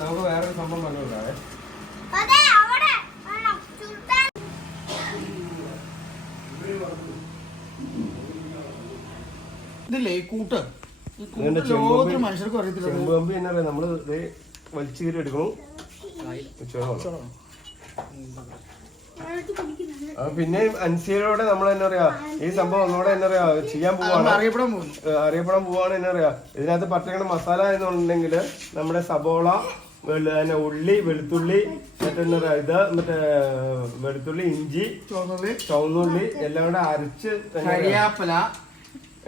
നമുക്ക് വേറൊരു സംഭവം പറഞ്ഞോളാവേ. ഇതില്ലേ ഈ കൂട്ട് മനുഷ്യർക്ക് അറിയത്തില്ല. ചെമ്പമ്പി എന്നാ പറയാ, നമ്മള് വലിച്ചു കീറി എടുക്കണം. പിന്നെ അൻസിയയോടെ നമ്മൾ എന്നാ പറയാ, ഈ സംഭവം ഒന്നുകൂടെ എന്നാ പറയാ ചെയ്യാൻ പോവാണ്, അറിയപ്പെടാൻ പോവാണ്. എന്നാ പറയാ, ഇതിനകത്ത് പച്ചക്കറി മസാല എന്നുണ്ടെങ്കിൽ നമ്മുടെ സബോള, ഉള്ളി, വെളുത്തുള്ളി, മറ്റെന്താ പറയാ ഇത് മറ്റേ വെളുത്തുള്ളി, ഇഞ്ചി, ചുവന്നുള്ളി എല്ലാം കൂടെ അരച്ച്, കരിയാപ്പല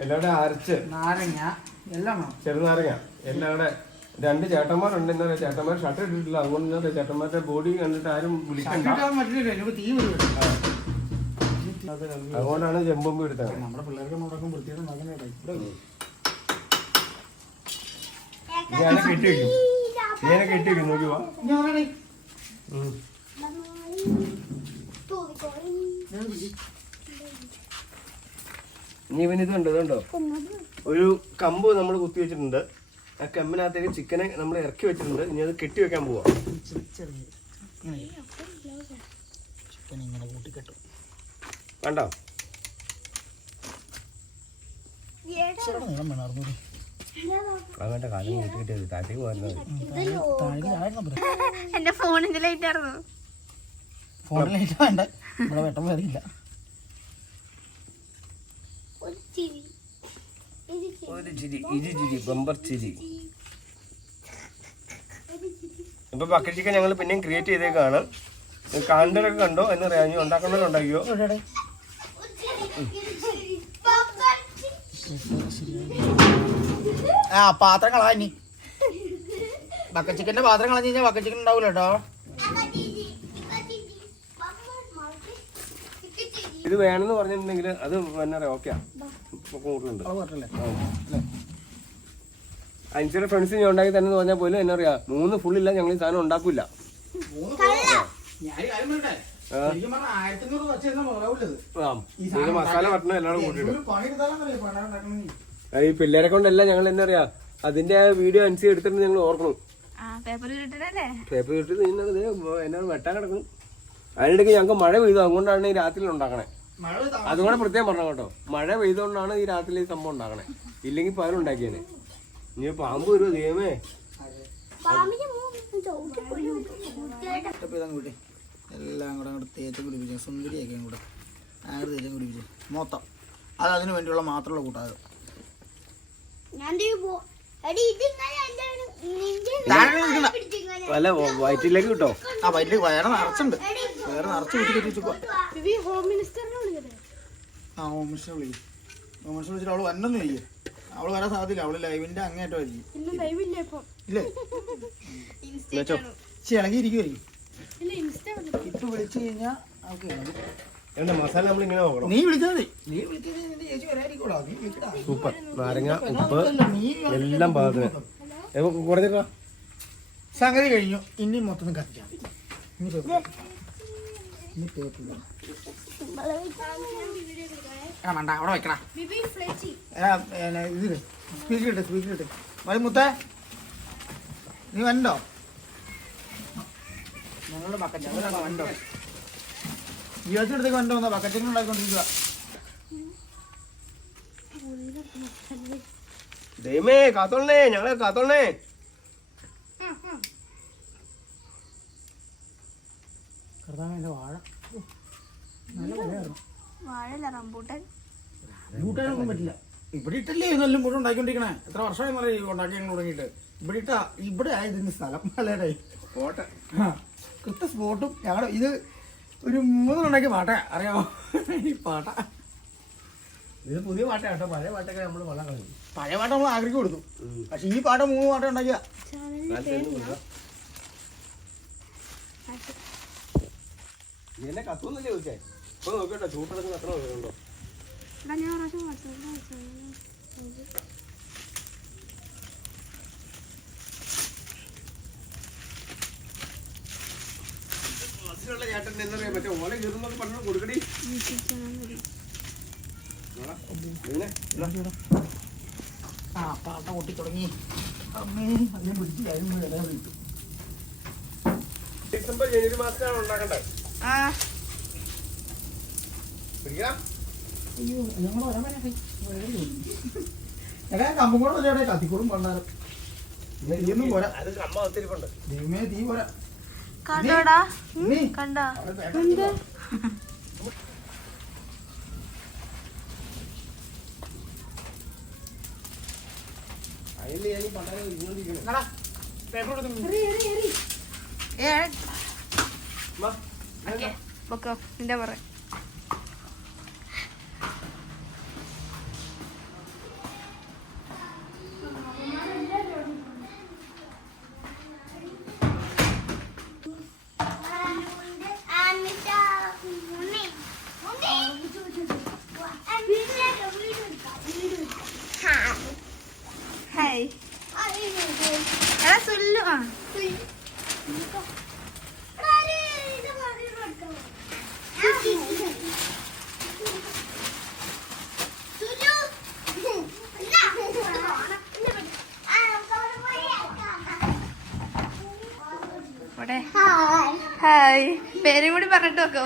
എല്ലാം കൂടെ അരച്ച്, നാരങ്ങ എല്ലാം ചെറുനാരങ്ങ എല്ലാം കൂടെ. 2 ചേട്ടന്മാരുണ്ട്. എന്താ പറയാ, ചേട്ടന്മാർ ഷർട്ട് ഇട്ടിട്ടില്ല. അതുകൊണ്ട് ചേട്ടന്മാരുടെ ബോഡി കണ്ടിട്ട് ആരും വിളിക്കണ്ട. അതുകൊണ്ടാണ് ചെമ്പമ്പ് എടുത്തത്. നമ്മുടെ പിള്ളേർക്ക് ഞാനെ കെട്ടി വെക്കും, ഞാനെ കെട്ടി വെക്കും. നോക്കി വാ. ഇനി ഇവനിതുണ്ട്, ഇതുണ്ടോ ഒരു കമ്പ് നമ്മൾ കുത്തി വെച്ചിട്ടുണ്ട്. ആ കമ്പിനകത്തേക്ക് ചിക്കനെ നമ്മൾ ഇറക്കി വെച്ചിട്ടുണ്ട്. ഇനി അത് കെട്ടി വെക്കാൻ പോവാ. കണ്ടോ? അവന്റെ കാലം കിട്ടിയത് താഴേക്ക് പോകാൻ. എന്റെ ഫോണിന്റെ ലൈറ്റ് ആയിരുന്നു. ഫോണിൽ ലൈറ്റ് വേണ്ട, ഇവിടെ വെട്ടം വരില്ല. ഒരു ചിരി, ചിരി, ബമ്പർ ചിരി. ഇപ്പൊ ബക്കറ്റ് ചിക്കൻ ഞങ്ങൾ പിന്നെയും ക്രിയേറ്റ് ചെയ്തേക്കാണ്. കാണുന്നവരൊക്കെ കണ്ടോ എന്ന് പറയാം. ഇനി ഉണ്ടാക്കുന്നവരുണ്ടാക്കിയോ? പാത്രം കളഞ്ഞി, ബക്കറ്റ് ചിക്കന്റെ പാത്രം കളഞ്ഞു കഴിഞ്ഞാൽ ബക്കറ്റ് ചിക്കൻ ഉണ്ടാവൂല കേട്ടോ. ഇത് വേണമെന്ന് പറഞ്ഞിട്ടുണ്ടെങ്കിൽ അത് എന്നാ പറയാ, ഓക്കെയാ. കൂടുതലുണ്ട്. അഞ്ചര ഫ്രണ്ട്സ് ഞാൻ ഉണ്ടാക്കി തന്നെ പറഞ്ഞാൽ പോലും എന്നാ പറയാ, 3 ഫുള്ളില്ല ഞങ്ങൾ ഈ സാധനം ഉണ്ടാക്കൂല. മസാല പട്ടണം എല്ലാം കൂട്ടിട്ട് ഈ പിള്ളേരെ കൊണ്ടല്ല ഞങ്ങൾ എന്നാ പറയാ, അതിന്റെ വീഡിയോ അനുസരിച്ച് എടുത്തിട്ട് ഞങ്ങൾ ഓർക്കണം. പേപ്പർ ചുട്ടിട്ട് എന്നാണ് വെട്ടാൻ കിടക്കും. അതിനിടയ്ക്ക് ഞങ്ങൾക്ക് മഴ പെയ്തു, അതുകൊണ്ടാണ് ഈ രാത്രി ഉണ്ടാക്കണേ. അതുകൊണ്ട് പ്രത്യേകം പറഞ്ഞു കേട്ടോ, മഴ പെയ്തുകൊണ്ടാണ് ഈ രാത്രി ഈ സംഭവം ഉണ്ടാക്കണേ. ഇല്ലെങ്കിൽ പകലുണ്ടാക്കിയേനെ. ഇനി പാമ്പ് വരുമോ ദൈവമേ? എല്ലാം കൂടെ അങ്ങോട്ട് തേച്ച് പിടിപ്പിച്ചു, സുന്ദരിയൊക്കെ കൂടെ ആര് തേച്ച് പിടിപ്പിച്ചു മൊത്തം. അത് അതിന് വേണ്ടിയുള്ള മാത്രമുള്ള കൂട്ടാതെ. അല്ല വയറ്റിലേക്ക് കിട്ടോ? ആ വയറ്റിലേക്ക് വയറ് നിറച്ചുണ്ട്, വയറ് നിറച്ച് കുത്തി കെട്ടി വെച്ചോ. ഹോം മിനിസ്റ്റർ വിളിക്കും. ഹോം മിനിസ്റ്റർ വിളിച്ചിട്ട് അവള് വന്നൊന്നും ചെയ്യും. അവള് വരാൻ സാധ്യത, അവള് ലൈവിന്റെ അങ്ങേറ്റമായിരിക്കും. ഇല്ലേ ഇളകിയിരിക്കുമായിരിക്കും. ഇപ്പൊ വിളിച്ചു കഴിഞ്ഞാൽ മസാല നമ്മൾ ഇങ്ങനെ നോക്കണം. നീ വിളിച്ചാൽ മതി. സൂപ്പർ. നാരങ്ങ, ഉപ്പ് എല്ലാം പാകത്തിന് കുറഞ്ഞിട്ടാ. സംഗതി കഴിഞ്ഞു. ഇനി മൊത്തം കത്തിച്ചാൽ വേണ്ട, അവിടെ വെക്കണ. ഇതില് സ്പീക്കറിട്ട് മതി. മുത്തേ നീ വന്നോ? ഞങ്ങളുടെ ബക്കറ്റ് വന്നോ? ജീവിതത്തിനടുത്തേക്ക് വന്നോ? ബക്കറ്റിങ് ഉണ്ടാക്കിക്കൊണ്ടിരിക്കുക. ദൈവമേ കാത്തോളണേ, ഞങ്ങളെ കാത്തോളണേ. വാഴ നല്ല വിലയായിരുന്നു. റംബൂട്ടാനൊന്നും പറ്റില്ല. ഇവിടെ ഇട്ടല്ലേ ഇതെല്ലാം കൂടെ ഉണ്ടാക്കിക്കൊണ്ടിരിക്കണേ. എത്ര വർഷമായി മല ഉണ്ടാക്കി ഞങ്ങൾ തുടങ്ങിയിട്ട്. ഇവിടെ ആയതിന് സ്ഥലം അല്ലേടേ സ്പോട്ട്. കൃത്യ സ്പോട്ടും ഞങ്ങളുടെ ഇത് ഒരു 3 ഉണ്ടാക്കിയ പാട്ട അറിയാമോ? ഈ പാട്ട ഇത് പുതിയ പാട്ട കേട്ടോ. പഴയ പാട്ടൊക്കെ നമ്മൾ വെള്ളം കളഞ്ഞു. പഴയ പാട്ട് നമ്മൾ ആഗ്രഹിക്ക് കൊടുത്തു. പക്ഷെ ഈ പാട്ട 3 പാട്ട ഉണ്ടാക്കിയ എന്നെ കത്തുന്നല്ലേ ചോദിച്ചേ. ഇപ്പൊ നോക്കിയോട്ടോ ചൂട്ടെടുത്ത് കത്തണോ ഉണ്ടോ? ചേട്ടൻ എന്താ പറയാ, മറ്റേ ഓല കീറുന്നൊക്കെ പറഞ്ഞു കൊടുക്കടി. ആ പാട്ട പൊട്ടി തുടങ്ങി. അമ്മേ അതിനെ പിടിച്ച് കഴിയുമ്പോൾ ഇല വിളിച്ചു. ഡിസംബർ ജനുവരി മാസത്തിലാണ് ഉണ്ടാക്കണ്ടേ. ആ പിടിക്കാം. അയ്യോ ഞങ്ങൾ വരാൻ എടാ കമ്പും കൂടെ വരെ കത്തിക്കൂടും പണ്ടാരം തീയൊന്നും പോരാ. അത് കമ്മ ഒത്തിരിപ്പുണ്ട്. ദൈവമേ തീ പോരാ. കണ്ടോടാ നീ കണ്ടോ അതിൽ ഞാൻ പണ്ടാരം ഇരുന്നോണ്ടിരിക്കണേ. പേപ്പർ കൊടുത്തു. ഓക്കെ പൊക്കോ നിന്റെ പറ ഹായ് എടാ സുല്ലു ആ ഇവിടെ ഹായ് പേരും കൂടി പറഞ്ഞിട്ട് വെക്കോ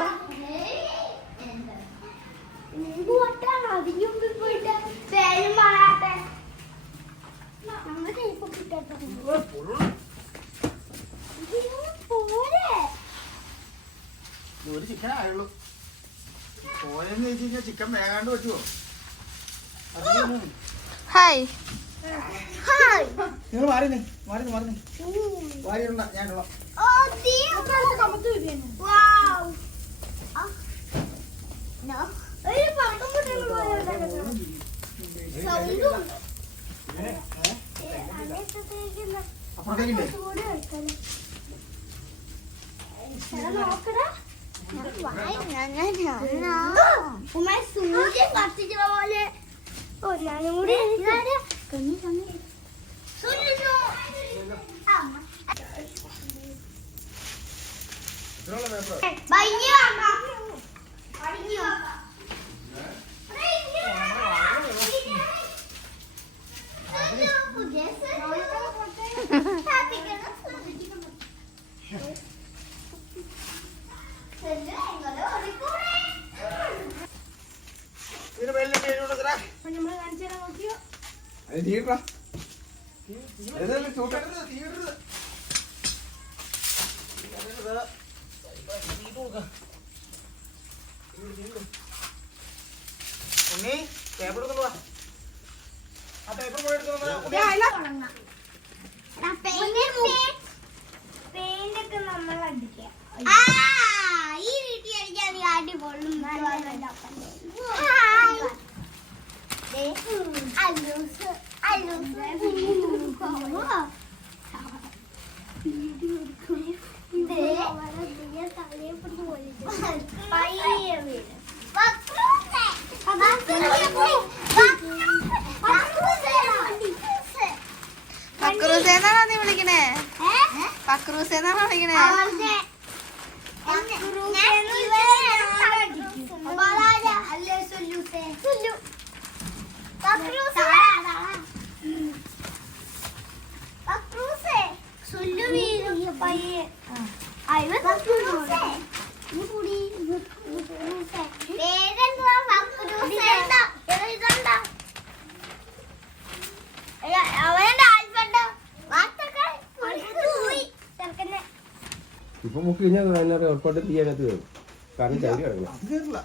ഒരു ചിക്കൻ ആയുള്ളൂ. പോയെന്ന് ചോദിച്ചു കഴിഞ്ഞാൽ ചിക്കൻ വേകാണ്ട് പറ്റുമോ? ഹായ് നിങ്ങൾ മാറിന്നേ വാരിയുള്ള ഞാനുള്ള അപ്പുറത്തേക്കില്ലേ? സൂര്യൻ കത്തിച്ച പോലെ ഞാനും കൂടി അത് തീട്ടാ. ചൂട്ടരുത്, തീയിടരുത്. ഉണ്ണി പേപ്പർ എടുത്തോളൂ. ആ പേപ്പർ കൂടെ എടുത്തോളൂ. പെയിന്റൊക്കെ നമ്മൾ അടിക്കാം. ഈ വീട്ടിൽ അടിക്കാൻ അടിപൊളി പക്രൂസേന്നാണോ നീ വിളിക്കണേ? പക്രൂസേന്നാണോ വിളിക്കണേ? ഇപ്പൊ മുക്കി കഴിഞ്ഞാൽ ഉറപ്പായിട്ട് തീ അതിനകത്ത് കയറും. കാരണം ചരി കിടക്കണം. അത് കേറില്ല.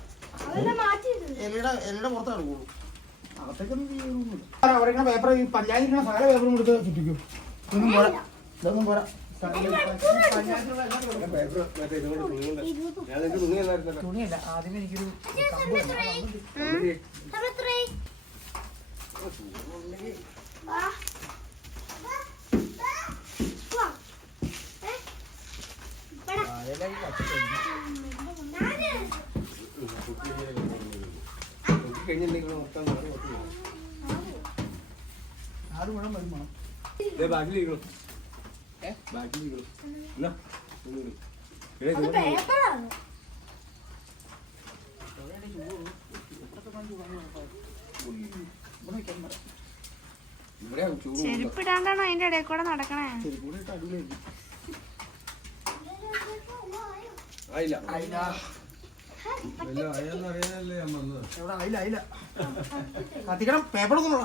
എലിയുടെ പുറത്ത് കിടക്കുള്ളൂ. അകത്തേക്കൊന്നും തീയൊന്നുമില്ല. അവിടെ പേപ്പർ ഈ പഞ്ചായത്തിലുള്ള സകല പേപ്പറും കൊടുത്ത് ചുറ്റിക്കും. ഇതൊന്നും പോരാ. തുണിയല്ല, ആദ്യമേ എനിക്കൊരു ആറ് മുഴം വരും വേണം. ബാക്കിലിരിക്കണം. ചെരുപ്പിടാണ്ടാണോ അതിന്റെ ഇടയിൽ കൂടെ നടക്കണേ? ചെരുപ്പ് കൂടെ ഇട്ട് അടിയിലായിരിക്കും. ആയില്ല അയില എല്ലാം അയാന്നറിയാനല്ലേ ഞാൻ വന്നത്. എവിടെ അയില കത്തിക്കണം പേപ്പർ ഒന്നും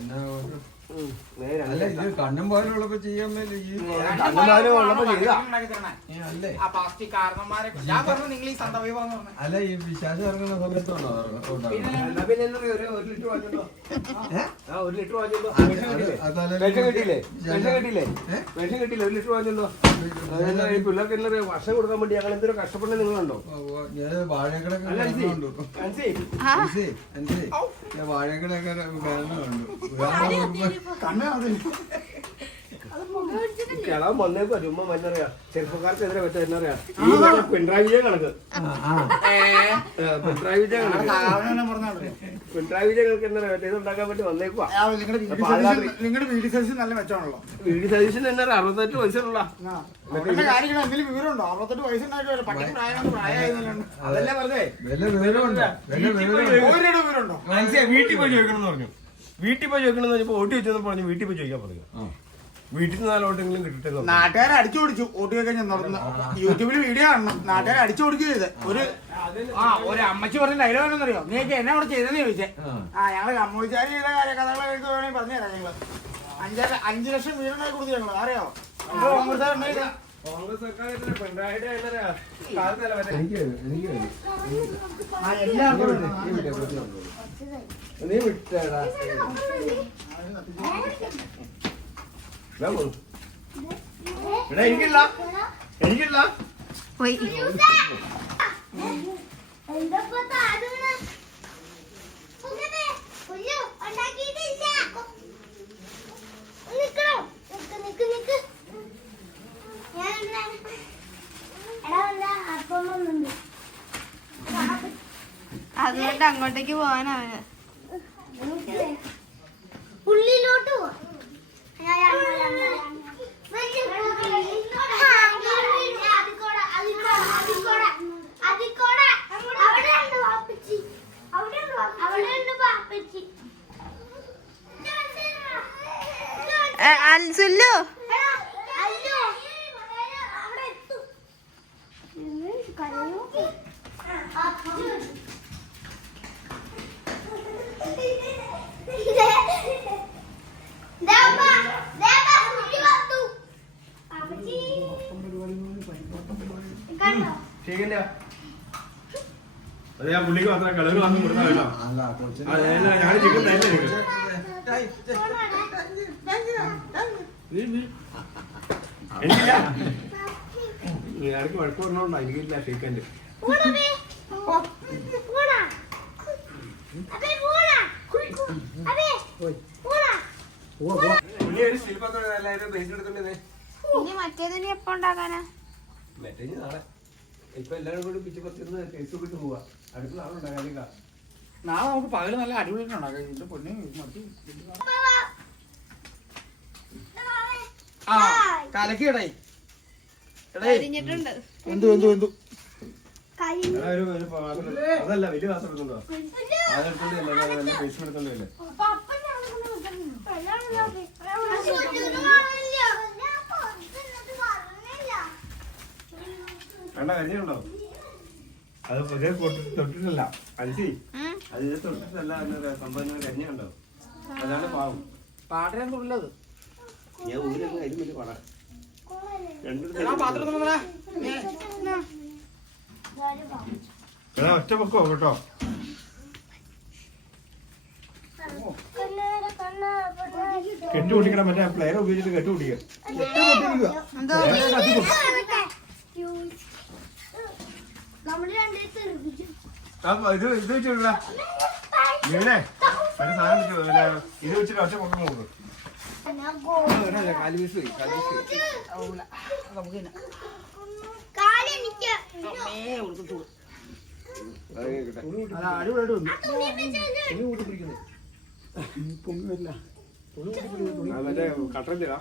എന്നാ ഒരു- നേരെ അല്ല ഇത് കണ്ണും പോലുള്ളപ്പോ ചെയ്യാൻ മേലെ ഈ അല്ലേ ആ പാസ്റ്റി കാരണന്മാരെ ഞാൻ പറഞ്ഞു നിങ്ങൾ ഈ സന്തവൈവാന്ന് പറഞ്ഞു. അല്ല ഈ വിശ്വാസം ഇറങ്ങുന്ന സമയത്താണോ എന്നാ പിന്നെ എന്താ ഒരു ലിറ്റർ വാങ്ങിച്ചോ. ആ 1 ലിറ്റർ വാങ്ങിച്ചോ. അതല്ല പെൻഷൻ കിട്ടിയില്ലേ? പെൻഷൻ കിട്ടിയില്ലേ? പെൻഷൻ കിട്ടിയില്ലേ? 1 ലിറ്റർ വാങ്ങിച്ചോ. അതെന്നാ ഈ പിള്ളേർക്ക് എന്താ വർഷം കൊടുക്കാൻ വേണ്ടി ഞങ്ങൾ എന്തൊരു കഷ്ടപ്പെടുന്നത് നിങ്ങളുണ്ടോ? ഞാൻ വാഴക്കടൊക്കെ അല്ല അൻസി, അൻസി ഞാൻ വാഴക്കടൊക്കെ കണ്ടു കണ്ണ് അതിൽ കിളാൻ വന്നേക്കോ ചുമ്മാ മഞ്ഞറിയാ ചെറുപ്പക്കാർക്കെതിരെ പറ്റാ എന്നറിയാ പിണറായി വിജയൻ കണക്ക് പിണറായി വിജയൻ കണക്ക് പിണറായി വിജയൻ കണക്ക് എന്താ പറ്റാ ഇത് ഉണ്ടാക്കാൻ വേണ്ടി വന്നേക്കുവാ. നിങ്ങളുടെ വീഡിയോ സൈസ് നല്ല മെച്ചമാണല്ലോ. വീട് സതീശൻ എന്നാ 68 വയസ്സുള്ള കാര്യം എന്തെങ്കിലും വിവരമുണ്ടോ? 68 വയസ്സുണ്ടായിട്ട് പട്ടി പ്രായമായിരുന്നു. അതല്ലേ പറഞ്ഞേ. വില വിവരമുണ്ടോ വിവരമുണ്ടോ? മനസ്സിലായി വീട്ടിൽ പോയി ചോദിക്കണം പറഞ്ഞു. വീട്ടിൽ പോയി ചോദിക്കണം പറഞ്ഞപ്പോ ഓട്ടി വെച്ചെന്ന് പറഞ്ഞു വീട്ടിൽ പോയി ചോദിക്കാൻ പറഞ്ഞു. വീട്ടിൽ നിന്ന് 4 വോട്ടെങ്കിലും കിട്ടട്ടെ. നാട്ടുകാരെ അടിച്ചു ഓടിച്ചു ഓട്ടി വെക്കാൻ ചെന്നു. യൂട്യൂബിൽ വീഡിയോ കാണണം. നാട്ടുകാരെ അടിച്ചു ഓടിക്കുക ചെയ്ത് ഒരു അമ്മച്ചി പറഞ്ഞ ഡയലോഗ് ആണെന്നറിയോ? നീക്ക് എന്നെ അവിടെ ചെയ്തെന്ന് ചോദിച്ചേ. ഞങ്ങള് കമ്മ്യൂണിസ്റ്റുകാർ ചെയ്ത കഥകളൊക്കെ വേണമെങ്കിൽ പറഞ്ഞു തരാം. ഞങ്ങള് 5 ലക്ഷം വീടുണ്ടാക്കി കൊടുത്തു ഞങ്ങള്. അറിയോ? കോൺഗ്രസ് സർക്കാർ പിണറായിയുടെ കാലത്തല്ല മറ്റേ നീ വിട്ടേടാ എനിക്കില്ല എനിക്കില്ല പോയി അതുകൊണ്ട് അങ്ങോട്ടേക്ക് പോവാനവന് ഉള്ളിലോട്ട് പോവാ സുല്ലു അത് ഞാൻ പുള്ളിക്ക് മാത്രം കളർ വാങ്ങി കൊടുത്താൽ കേട്ടോ. ഞാൻ ചിക്കൻ തന്നെ എനിക്കില്ല. ഇടയ്ക്ക് വഴക്ക് പറഞ്ഞോണ്ടോ എനിക്കില്ല ഷെയ്ക്കാൻ്റെ. പുള്ളി ഒരു ശില്പത്തോടെ എല്ലാവരും പൈസ എടുത്തോണ്ടേ. ഇനി മറ്റേതിനി എപ്പോ ഉണ്ടാക്കാനാ? മറ്റേ നാളെ ഇപ്പൊ എല്ലാവരും കൂടി പിച്ച് പത്തിരുന്ന് ഫേസ്ബുക്ക് ഇട്ട് പോവാ. അടുത്ത നാളെ ഉണ്ടാകാൻ നാളെ നമുക്ക് പകല് നല്ല അടിപൊളിയായിട്ട് ഉണ്ടാക്കാം. ഇതിന്റെ പൊന്നെ മതി. ആ കലക്കി ഇടേ കഴിഞ്ഞിട്ടുണ്ട്. എന്തു എന്തു എന്തു അതല്ല വലിയ ക്ലാസ് എടുക്കണ്ടോ അതെടുത്തോണ്ടല്ലേ ഫേസ്ബുക്ക് എടുത്തോണ്ടല്ലേ വേണ്ട കരിഞ്ഞുണ്ടോ? അത് പുതിയ തൊട്ടിട്ടല്ല അൻസി അത് ഇത് തൊട്ടിട്ടല്ല സംഭവം കരിഞ്ഞുണ്ടോ? അതാണ് പാവം. പാടയാൻ തുള്ളത് ഞാൻ ഊരൊക്കെ അതിന് വലിയ പടം ഒറ്റ പൊക്കോ കേട്ടോ. കെട്ടു പിടിക്കണം മറ്റേ പ്ലെയർ ഉപയോഗിച്ചിട്ട് കെട്ടു പിടിക്കുക. ഇത് ഇത് വെച്ചിട്ടില്ല വീണേ ഒരു സാധനം ഇത് വെച്ചിട്ട് ഒറ്റ പൊക്കം കൊടുക്കും. കാലി പീസ് മറ്റേ കട്ടറില്ല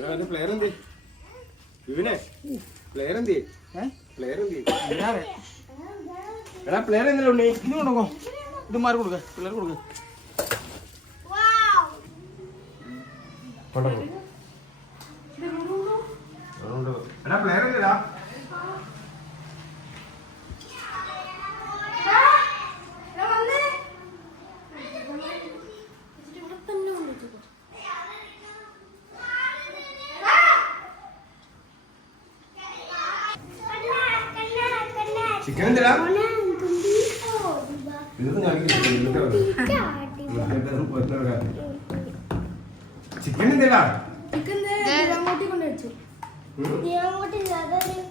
മറ്റേ പ്ലെയർ എന്ത് ഇവനെ പ്ലെയർ എന്ത് പ്ലെയർ എന്ത് എടാ പ്ലെയർ എന്തെങ്കിലും ഉണ്ടേ ഇത് കൊണ്ടോ ഇത് മാറി കൊടുക്ക പിള്ളേർ കൊടുക്ക ചിക്കൻ എന്തിനാ മോനെ തുമ്പി ഓടുക ഇതൊന്നും കാണിക്കില്ല ചിക്കൻ എന്തിനാ അങ്ങോട്ട് കൊണ്ടുവച്ചു നീ അങ്ങോട്ടില്ല അതൊരു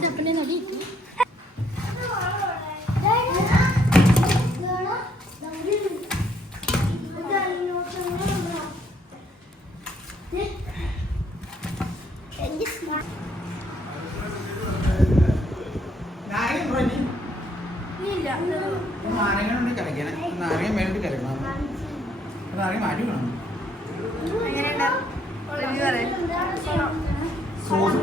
ചപ്പനെ നടി നാരങ്ങ കലക്കാനെ നാരങ്ങ മേലോട്ട് കലക്കണം നാരങ്ങ മാറ്റി വേണം സോസ്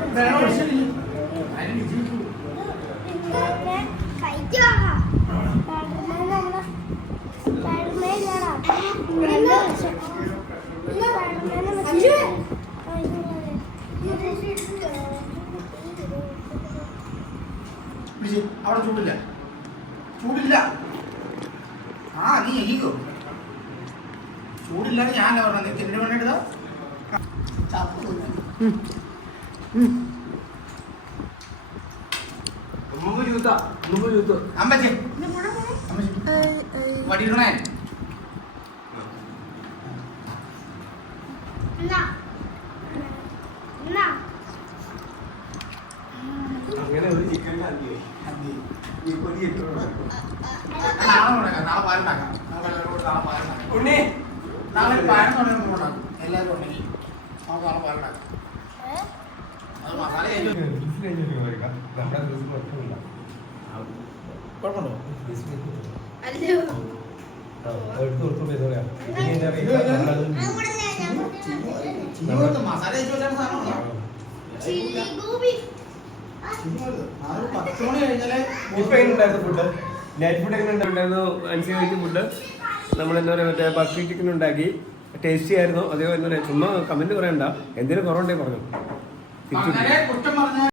അവിടെ ചൂടില്ല ചൂടില്ല ആ നീ എഴുതിക്കോ ചൂടില്ലാന്ന് ഞാനല്ല പറഞ്ഞത് നീ തിരിഞ്ഞു വേണ്ടിട്ടാ അമ്പച്ചേ വടിയിടണേ അങ്ങനെ ഒരു ചിക്കൻ നാളെ പാലുണ്ടാക്കാം ഉണ്ണി നാളെ പാലം തുടങ്ങുന്നുണ്ടാകും എല്ലാവരും ഉണ്ടെങ്കിൽ നമുക്ക് നാളെ പാലുണ്ടാക്കാം അത് മസാല കുഴപ്പമുണ്ടോ മസാല ചില്ലി ഗോബി ഇപ്പൊ എങ്ങനെയുണ്ടായിരുന്നു ഫുഡ് നൈറ്റ് ഫുഡ് എങ്ങനെ ഉണ്ടായിരുന്നു അനുസരിച്ച് ഫുഡ് നമ്മൾ എന്താ പറയുക മറ്റേ ബക്രി ചിക്കൻ ഉണ്ടാക്കി ടേസ്റ്റി ആയിരുന്നു അതേപോലെ എന്താ പറയുക ചുമ്മാ കമന്റ് പറയണ്ട എന്തെങ്കിലും കുറവുണ്ടെങ്കിൽ പറഞ്ഞു തിരിച്ചു